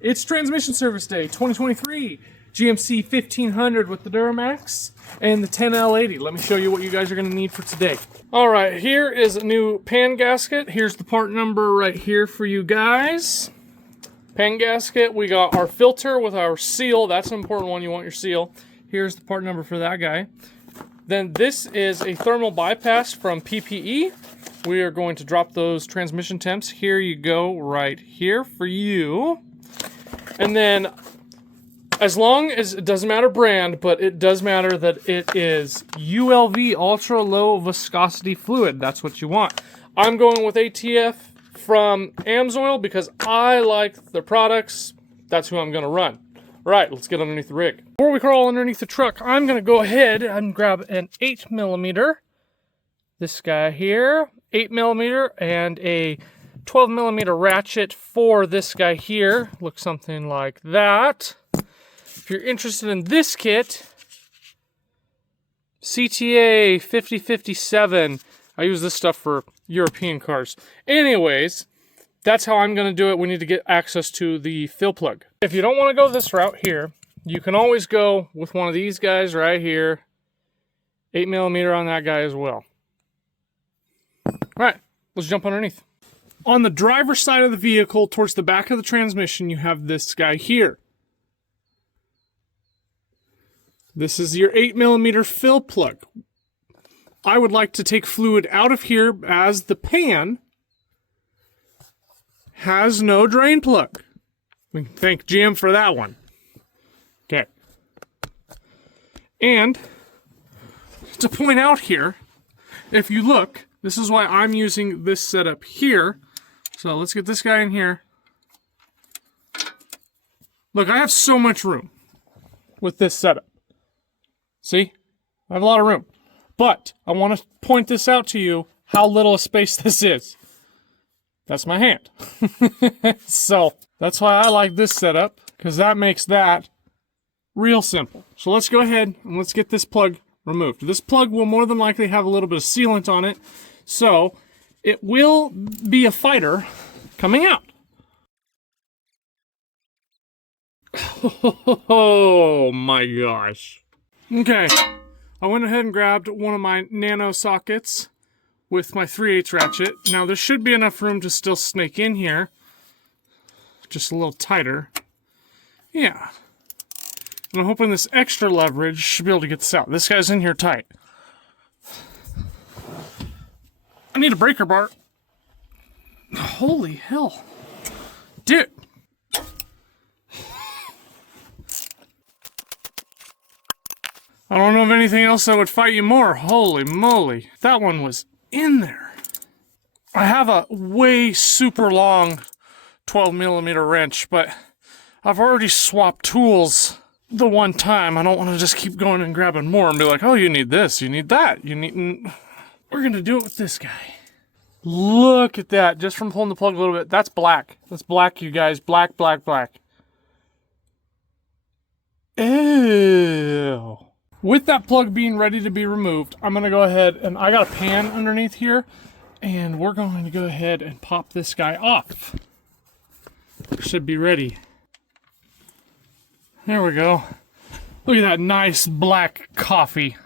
It's Transmission Service Day 2023. GMC 1500 with the Duramax and the 10L80. Let me show you what you guys are going to need for today. All right, here is a new pan gasket. Here's the part number right here for you guys. Pan gasket. We got our filter with our seal. That's an important one. You want your seal. Here's the part number for that guy. Then this is a thermal bypass from PPE. We are going to drop those transmission temps. Here you go, right here for you. And then, as long as it doesn't matter brand, but it does matter that it is ULV, ultra low viscosity fluid. That's what you want. I'm going with ATF from AMSOIL because I like the products. That's who I'm going to run. All right, let's get underneath the rig. Before we crawl underneath the truck, I'm going to go ahead and grab an 8mm. This guy here, 8mm, and a 12mm ratchet for this guy here. Looks something like that. If you're interested in this kit, CTA 5057. I use this stuff for European cars. Anyways, that's how I'm going to do it. We need to get access to the fill plug. If you don't want to go this route here, you can always go with one of these guys right here. 8mm on that guy as well. All right, let's jump underneath. On the driver's side of the vehicle, towards the back of the transmission, you have this guy here. This is your 8mm fill plug. I would like to take fluid out of here as the pan has no drain plug. We can thank GM for that one. Okay. And to point out here, if you look, this is why I'm using this setup here. So let's get this guy in here. Look, I have so much room with this setup. See? I have a lot of room. But I want to point this out to you, how little a space this is. That's my hand. So that's why I like this setup, because that makes that real simple. So let's go ahead and let's get this plug removed. This plug will more than likely have a little bit of sealant on it. So it will be a fighter coming out. Oh my gosh. Okay, I went ahead and grabbed one of my nano sockets with my 3/8 ratchet. Now there should be enough room to still snake in here. Just a little tighter. Yeah. And I'm hoping this extra leverage should be able to get this out. This guy's in here tight. I need a breaker bar. Holy hell. Dude. I don't know of anything else that would fight you more. Holy moly. That one was in there. I have a way super long 12mm wrench, but I've already swapped tools the one time. I don't want to just keep going and grabbing more and be like, oh, you need this, you need that, you need... We're going to do it with this guy. Look at that, just from pulling the plug a little bit. That's black. That's black, you guys. Black, black, black. Ew. With that plug being ready to be removed, I'm going to go ahead and I got a pan underneath here, and we're going to go ahead and pop this guy off. Should be ready. There we go. Look at that nice black coffee.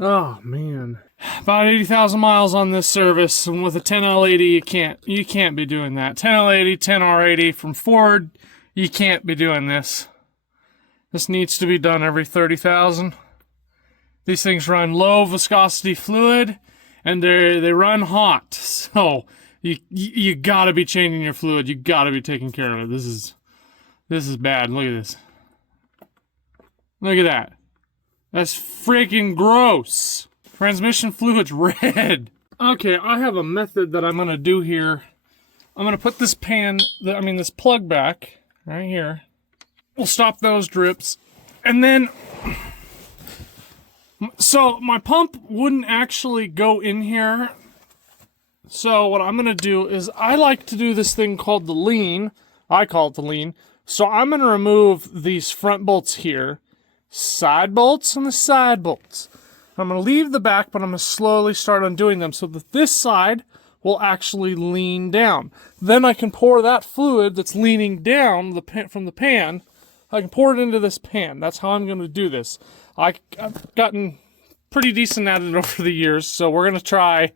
Oh man. About 80,000 miles on this service, and with a 10L80 you can't be doing that. 10L80, 10R80 from Ford, you can't be doing this. This needs to be done every 30,000. These things run low viscosity fluid, and they run hot. So you gotta be changing your fluid. You gotta be taking care of it. This is bad. Look at this. Look at that. That's freaking gross. Transmission fluid's red. Okay, I have a method that I'm gonna do here. I'm gonna put this this plug back right here. We'll stop those drips. And then, so my pump wouldn't actually go in here. So what I'm gonna do is I like to do this thing called the lean. I call it the lean. So I'm gonna remove these front bolts here, side bolts and the side bolts. I'm gonna leave the back, but I'm gonna slowly start undoing them so that this side will actually lean down. Then I can pour that fluid that's leaning down from the pan, I can pour it into this pan. That's how I'm going to do this. I've gotten pretty decent at it over the years, so we're going to try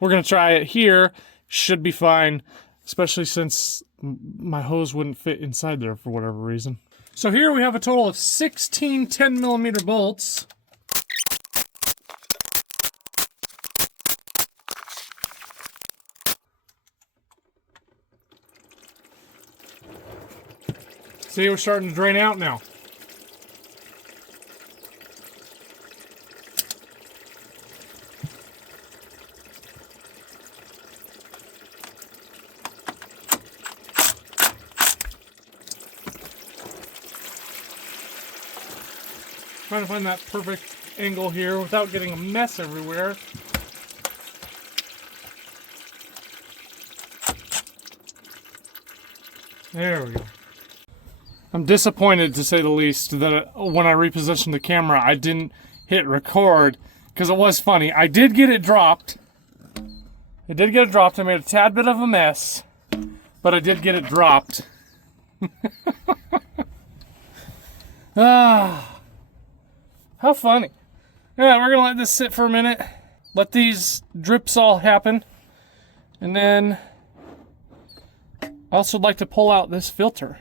we're going to try it here. Should be fine, especially since my hose wouldn't fit inside there for whatever reason. So here we have a total of 16 10mm bolts. See, we're starting to drain out now. Trying to find that perfect angle here without getting a mess everywhere. There we go. I'm disappointed, to say the least, that when I repositioned the camera, I didn't hit record, because it was funny. I did get it dropped. I did get it dropped. I made a tad bit of a mess, but I did get it dropped. How funny. Yeah, we're going to let this sit for a minute. Let these drips all happen. And then I also would like to pull out this filter.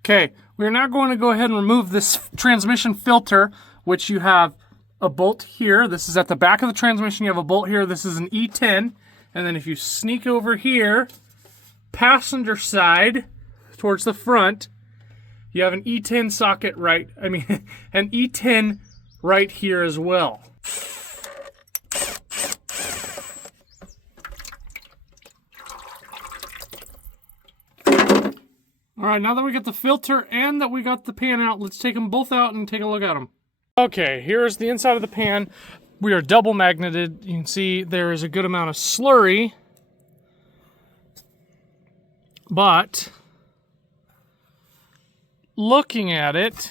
Okay, we're now going to go ahead and remove this transmission filter, which you have a bolt here. This is at the back of the transmission. You have a bolt here. This is an E10. And then if you sneak over here, passenger side towards the front, you have an E10 socket an E10 right here as well. All right, now that we got the filter and that we got the pan out, let's take them both out and take a look at them. Okay, here's the inside of the pan. We are double magneted. You can see there is a good amount of slurry, but looking at it,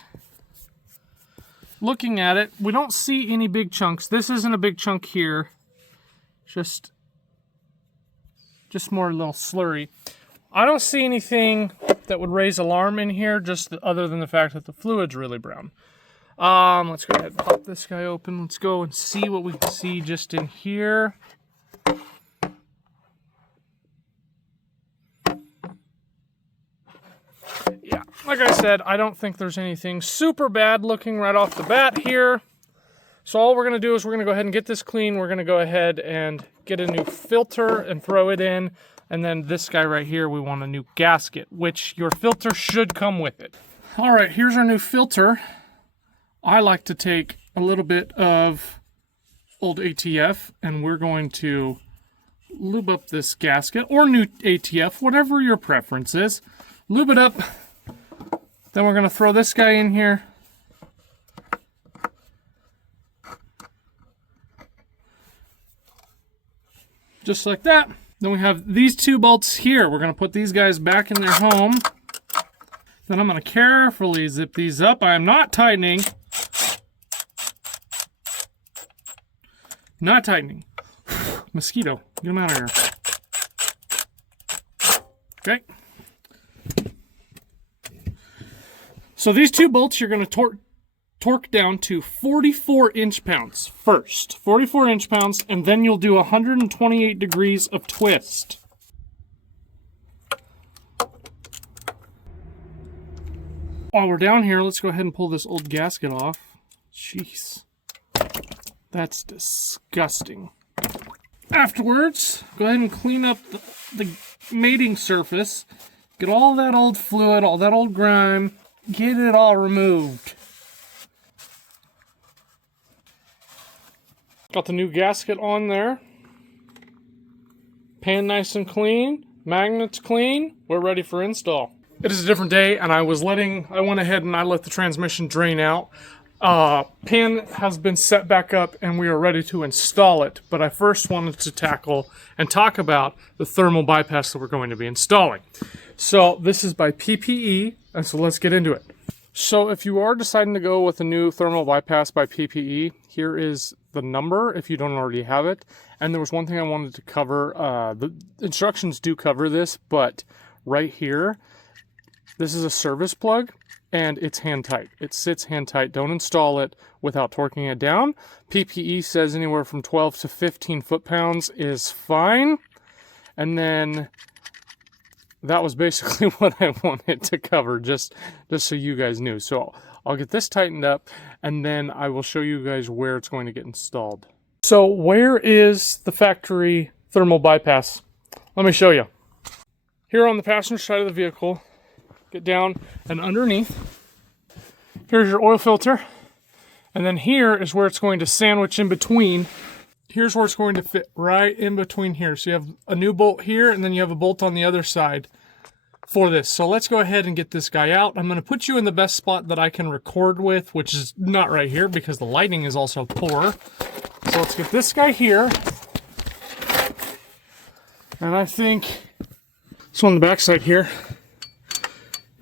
we don't see any big chunks. This isn't a big chunk here, just more a little slurry. I don't see anything that would raise alarm in here, just other than the fact that the fluid's really brown. Let's go ahead and pop this guy open. Let's go and see what we can see just in here. Yeah, like I said, I don't think there's anything super bad looking right off the bat here. So all we're going to do is we're going to go ahead and get this clean. We're going to go ahead and get a new filter and throw it in. And then this guy right here, we want a new gasket, which your filter should come with it. All right, here's our new filter. I like to take a little bit of old ATF, and we're going to lube up this gasket, or new ATF, whatever your preference is. Lube it up. Then we're going to throw this guy in here. Just like that. Then we have these two bolts here. We're going to put these guys back in their home. Then I'm going to carefully zip these up. I am not tightening. Not tightening. Mosquito, get them out of here. Okay. So these two bolts you're going to torque down to 44 inch-pounds first. 44 inch-pounds, and then you'll do 128 degrees of twist. While we're down here, let's go ahead and pull this old gasket off. Jeez. That's disgusting. Afterwards, go ahead and clean up the mating surface. Get all that old fluid, all that old grime. Get it all removed. Got the new gasket on there. Pan nice and clean. Magnets clean. We're ready for install. It is a different day, and I went ahead and I let the transmission drain out. Pan has been set back up, and we are ready to install it. But I first wanted to tackle and talk about the thermal bypass that we're going to be installing. So this is by PPE, and so let's get into it. So if you are deciding to go with a new thermal bypass by PPE, here is the number if you don't already have it. And there was one thing I wanted to cover. The instructions do cover this, but right here, this is a service plug, and it's hand tight. It sits hand tight. Don't install it without torquing it down. PPE says anywhere from 12 to 15 foot-pounds is fine. And then that was basically what I wanted to cover, just so you guys knew. So I'll get this tightened up, and then I will show you guys where it's going to get installed. So where is the factory thermal bypass? Let me show you. Here on the passenger side of the vehicle, get down and underneath. Here's your oil filter. And then here is where it's going to sandwich in between. Here's where it's going to fit right in between here. So you have a new bolt here, and then you have a bolt on the other side for this. So let's go ahead and get this guy out. I'm going to put you in the best spot that I can record with, which is not right here because the lighting is also poor. So let's get this guy here. And I think, so on the back side here,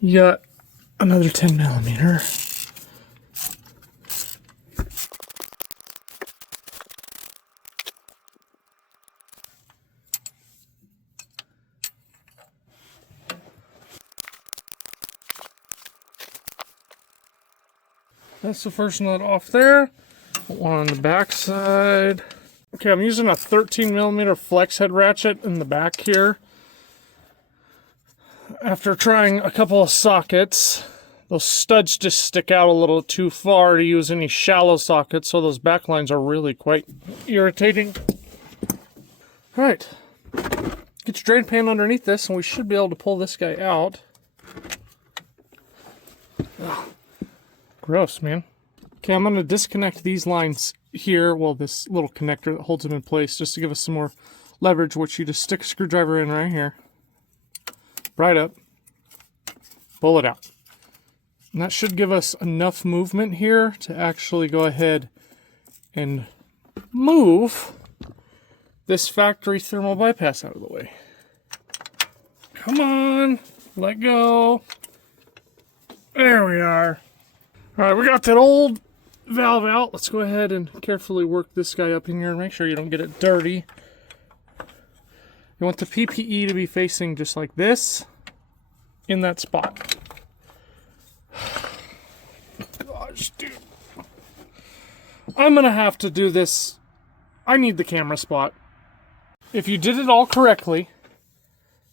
you got another 10 millimeter. That's the first nut off there. One on the back side. Okay, I'm using a 13 millimeter flex head ratchet in the back here. After trying a couple of sockets, those studs just stick out a little too far to use any shallow sockets, so those back lines are really quite irritating. All right, get your drain pan underneath this, and we should be able to pull this guy out. Ugh. Gross, man. Okay, I'm going to disconnect these lines here, well, this little connector that holds them in place, just to give us some more leverage, which you just stick a screwdriver in right here. Right up. Pull it out. And that should give us enough movement here to actually go ahead and move this factory thermal bypass out of the way. Come on, let go. There we are. All right, we got that old valve out. Let's go ahead and carefully work this guy up in here and make sure you don't get it dirty. You want the PPE to be facing just like this in that spot. Gosh, dude. I'm gonna have to do this. I need the camera spot. If you did it all correctly,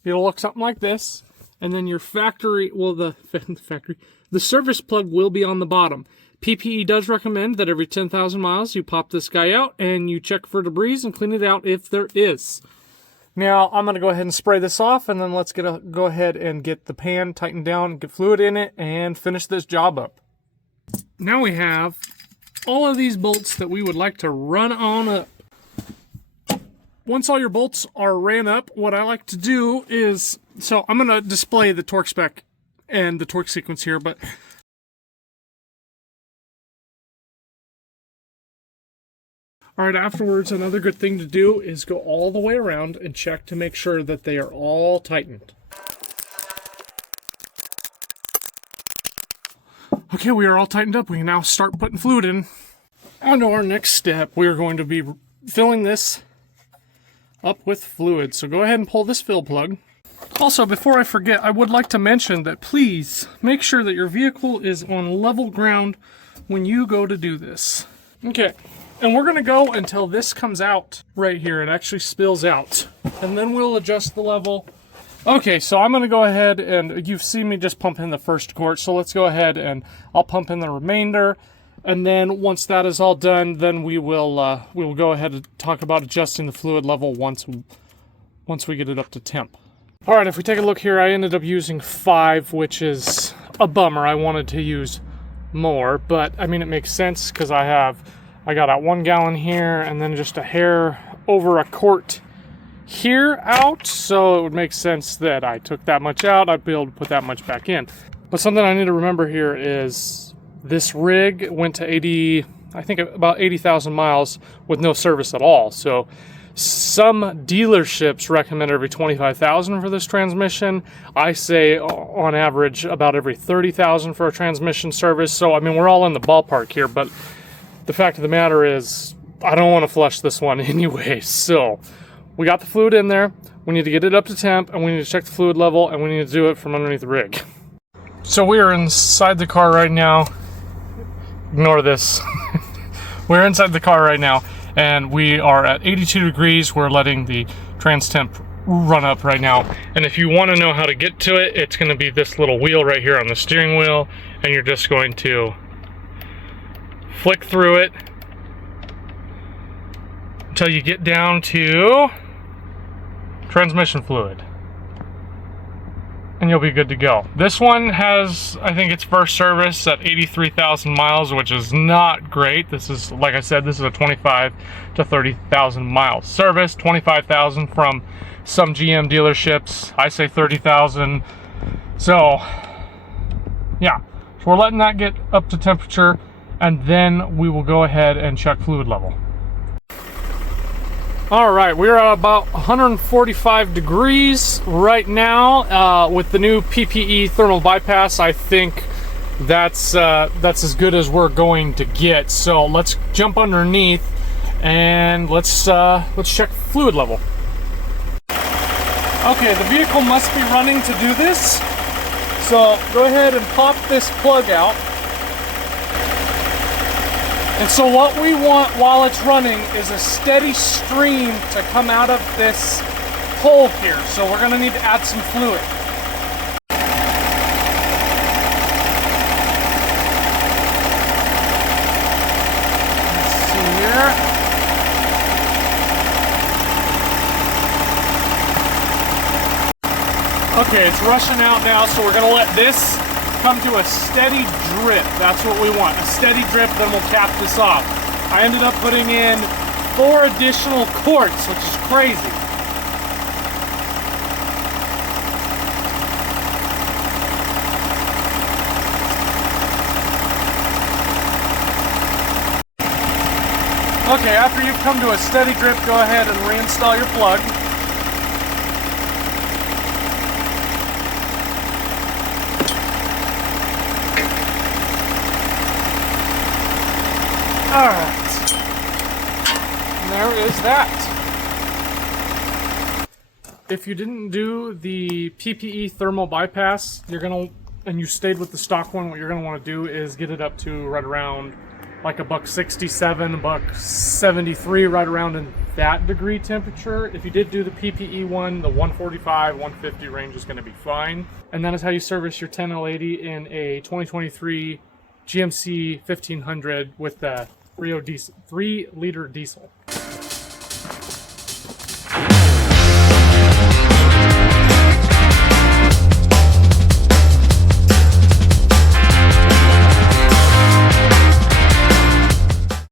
it'll look something like this. And then your factory, well, the service plug will be on the bottom. PPE does recommend that every 10,000 miles you pop this guy out and you check for debris and clean it out if there is. Now, I'm going to go ahead and spray this off, and then let's go ahead and get the pan tightened down, get fluid in it, and finish this job up. Now we have all of these bolts that we would like to run on up. Once all your bolts are ran up, what I like to do is, so I'm going to display the torque spec and the torque sequence here, but all right, afterwards, another good thing to do is go all the way around and check to make sure that they are all tightened. Okay, we are all tightened up. We can now start putting fluid in. On to our next step, we are going to be filling this up with fluid. So go ahead and pull this fill plug. Also, before I forget, I would like to mention that please make sure that your vehicle is on level ground when you go to do this. Okay, and we're going to go until this comes out right here. It actually spills out. And then we'll adjust the level. Okay, so I'm going to go ahead and you've seen me just pump in the first quart. So let's go ahead and I'll pump in the remainder. And then once that is all done, then we will go ahead and talk about adjusting the fluid level once we get it up to temp. All right, if we take a look here, I ended up using 5, which is a bummer. I wanted to use more, but I mean, it makes sense because I got out 1 gallon here and then just a hair over a quart here out. So it would make sense that I took that much out. I'd be able to put that much back in. But something I need to remember here is this rig went to I think about 80,000 miles with no service at all. So some dealerships recommend every 25,000 for this transmission. I say on average about every 30,000 for a transmission service. So I mean, we're all in the ballpark here, but the fact of the matter is I don't want to flush this one anyway. So we got the fluid in there. We need to get it up to temp, and we need to check the fluid level, and we need to do it from underneath the rig. So we are inside the car right now. Ignore this. We're inside the car right now, and we are at 82 degrees. We're letting the trans temp run up right now. And if you want to know how to get to it, it's going to be this little wheel right here on the steering wheel, and you're just going to flick through it until you get down to transmission fluid, and you'll be good to go. This one has, I think, its first service at 83,000 miles, which is not great. This is, like I said, this is a 25 to 30,000 mile service. 25,000 from some GM dealerships. I say 30,000. So yeah, so we're letting that get up to temperature, and then we will go ahead and check fluid level. All right, we're at about 145 degrees right now with the new PPE thermal bypass. I think that's as good as we're going to get. So let's jump underneath and let's check fluid level. Okay, the vehicle must be running to do this. So go ahead and pop this plug out. And so what we want while it's running is a steady stream to come out of this hole here. So we're gonna need to add some fluid. Let's see here. Okay, it's rushing out now, so we're gonna let this come to a steady drip. That's what we want, a steady drip, then we'll cap this off. I ended up putting in 4 additional quarts, which is crazy. Okay, after you've come to a steady drip, go ahead and reinstall your plug. Alright, and there is that. If you didn't do the PPE thermal bypass, and you stayed with the stock one, what you're gonna want to do is get it up to right around like a $167, $173, right around in that degree temperature. If you did do the PPE one, the 145, 150 range is gonna be fine. And that is how you service your 10L80 in a 2023 GMC 1500 with the 3-liter diesel.